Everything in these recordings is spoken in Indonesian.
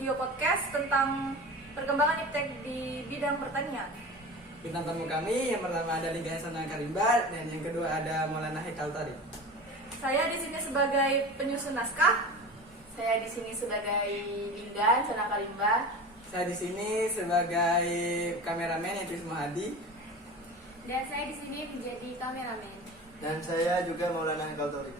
video podcast tentang perkembangan iptek di bidang pertanian. Bintang tamu kami yang pertama ada Liga Hasanah Karimba dan yang kedua ada Maulana Haikal Tari. Saya di sini sebagai penyusun naskah. Saya di sini sebagai Linggan Sana Karimba. Saya di sini sebagai kameramen yaitu Ismu Hadi. Dan saya di sini menjadi kameramen. Dan saya juga Maulana Haikal Tari.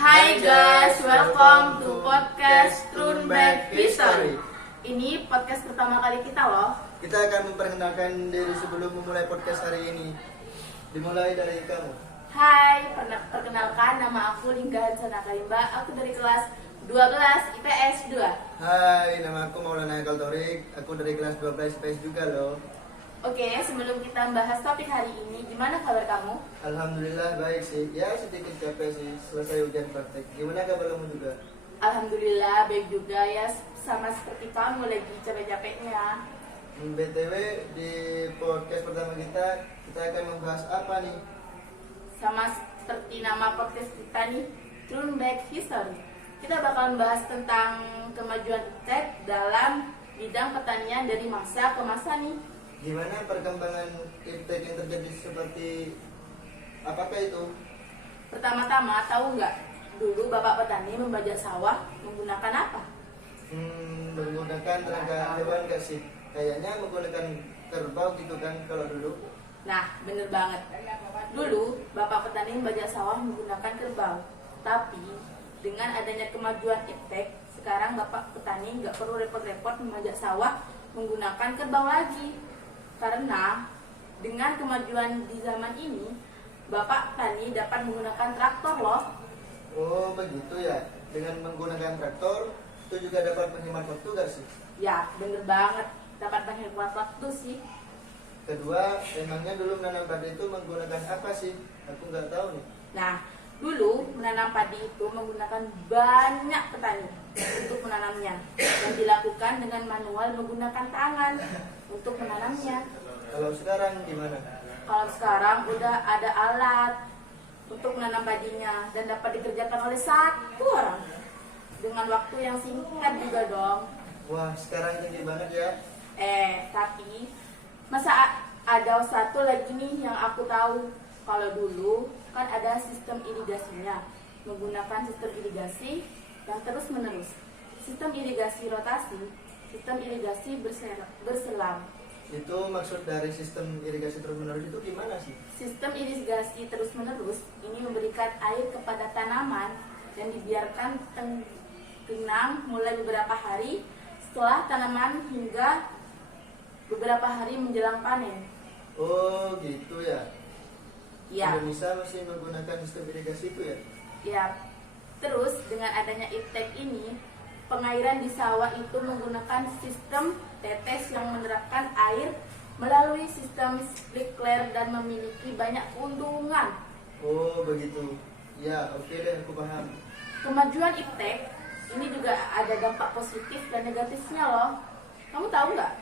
Hai guys, welcome to podcast Turn Back History. Ini podcast pertama kali kita loh. Kita akan memperkenalkan diri sebelum memulai podcast hari ini. Dimulai dari kamu. Hai, perkenalkan nama aku Linggan Sana Karimba. Aku dari kelas 12 IPS 2. Hai, nama aku Maulana Haikal Tari. Aku dari kelas 12 IPS juga loh. Oke, sebelum kita membahas topik hari ini, gimana kabar kamu? Alhamdulillah baik sih. Ya sedikit capek sih selesai ujian praktek. Gimana kabar kamu juga? Alhamdulillah baik juga ya, sama seperti kamu lagi capek-capeknya. BTW di podcast pertama kita akan membahas apa nih? Sama seperti nama podcast kita nih, Turn Back History. Kita bakalan bahas tentang kemajuan iptek dalam bidang pertanian dari masa ke masa nih. Gimana perkembangan iptek yang terjadi seperti apakah itu? Pertama-tama, tahu nggak dulu bapak petani membajak sawah menggunakan apa? Menggunakan tenaga hewan gak sih? Kayaknya menggunakan kerbau gitu kan kalau dulu. Nah, bener banget. Dulu bapak petani membajak sawah menggunakan kerbau. Tapi dengan adanya kemajuan iptek, sekarang bapak petani nggak perlu repot-repot membajak sawah menggunakan kerbau lagi. Karena dengan kemajuan di zaman ini, bapak petani dapat menggunakan traktor loh. Oh begitu ya. Dengan menggunakan traktor itu juga dapat menghemat waktu gak sih? Ya, bener banget. Dapat menghemat waktu sih. Kedua, emangnya dulu menanam padi itu menggunakan apa sih? Aku nggak tahu nih. Nah, dulu menanam padi itu menggunakan banyak petani untuk menanamnya. Yang dilakukan dengan manual menggunakan tangan untuk menanamnya. Kalau sekarang gimana? Kalau sekarang udah ada alat untuk menanam padinya dan dapat dikerjakan oleh satu orang dengan waktu yang singkat juga dong. Wah, sekarang tinggi banget ya. Tapi masa ada satu lagi nih yang aku tahu. Kalau dulu kan ada sistem irigasinya, menggunakan sistem irigasi yang terus menerus. Sistem irigasi rotasi, sistem irigasi berselang. Itu maksud dari sistem irigasi terus menerus itu gimana sih? Sistem irigasi terus menerus ini memberikan air kepada tanaman dan dibiarkan tenang mulai beberapa hari setelah tanaman hingga beberapa hari menjelang panen. Oh gitu ya. Ya. Indonesia masih menggunakan sistem irigasi itu ya? Ya. Terus dengan adanya iptek ini, pengairan di sawah itu menggunakan sistem tetes yang menerapkan air melalui sistem sprinkler dan memiliki banyak keuntungan. Oh begitu. Ya oke deh, aku paham. Kemajuan iptek ini juga ada dampak positif dan negatifnya loh. Kamu tahu nggak?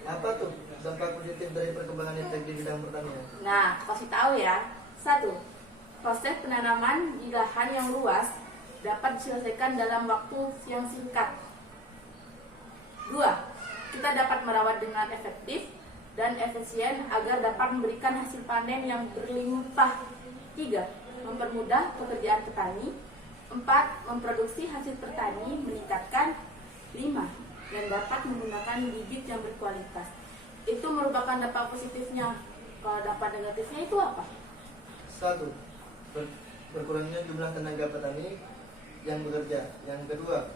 Apa tuh dampak positif dari perkembangan iptek di bidang pertanian? Nah, kasih tahu ya. 1. Proses penanaman di lahan yang luas dapat diselesaikan dalam waktu yang singkat. 2. Kita dapat merawat dengan efektif dan efisien agar dapat memberikan hasil panen yang berlimpah. 3. Mempermudah pekerjaan petani. 4. Memproduksi hasil petani meningkatkan. 5. Dan dapat menggunakan bibit yang berkualitas. Itu merupakan dampak positifnya. Kalau dampak negatifnya itu apa? 1. Berkurangnya jumlah tenaga petani yang bekerja. Yang kedua,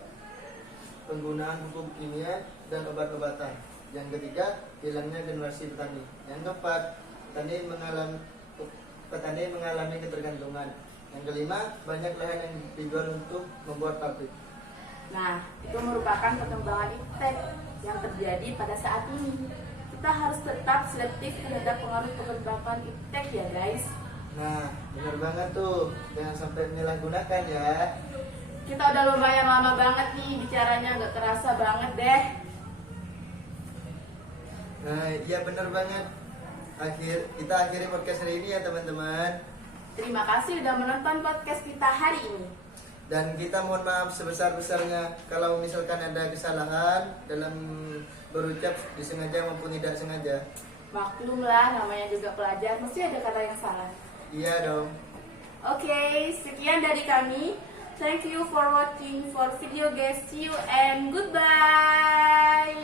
penggunaan pupuk kimia dan obat-obatan. Yang ketiga, hilangnya generasi petani. Yang keempat, petani mengalami ketergantungan. Yang kelima, banyak lahan yang dijual untuk membuat pabrik. Nah, itu merupakan perkembangan iptek yang terjadi pada saat ini. Kita harus tetap selektif terhadap pengaruh perkembangan iptek ya guys. Nah, benar banget tuh. Jangan sampai menyalahgunakan ya. Kita udah lumayan lama banget nih bicaranya, gak kerasa banget deh. Nah, iya benar banget. kita akhiri podcast hari ini ya teman-teman. Terima kasih sudah menonton podcast kita hari ini. Dan kita mohon maaf sebesar-besarnya kalau misalkan ada kesalahan dalam berucap disengaja maupun tidak sengaja. Maklumlah, namanya juga pelajar, mesti ada kata yang salah. Iya dong. Oke, sekian dari kami. Thank you for watching for video guys. See you and goodbye.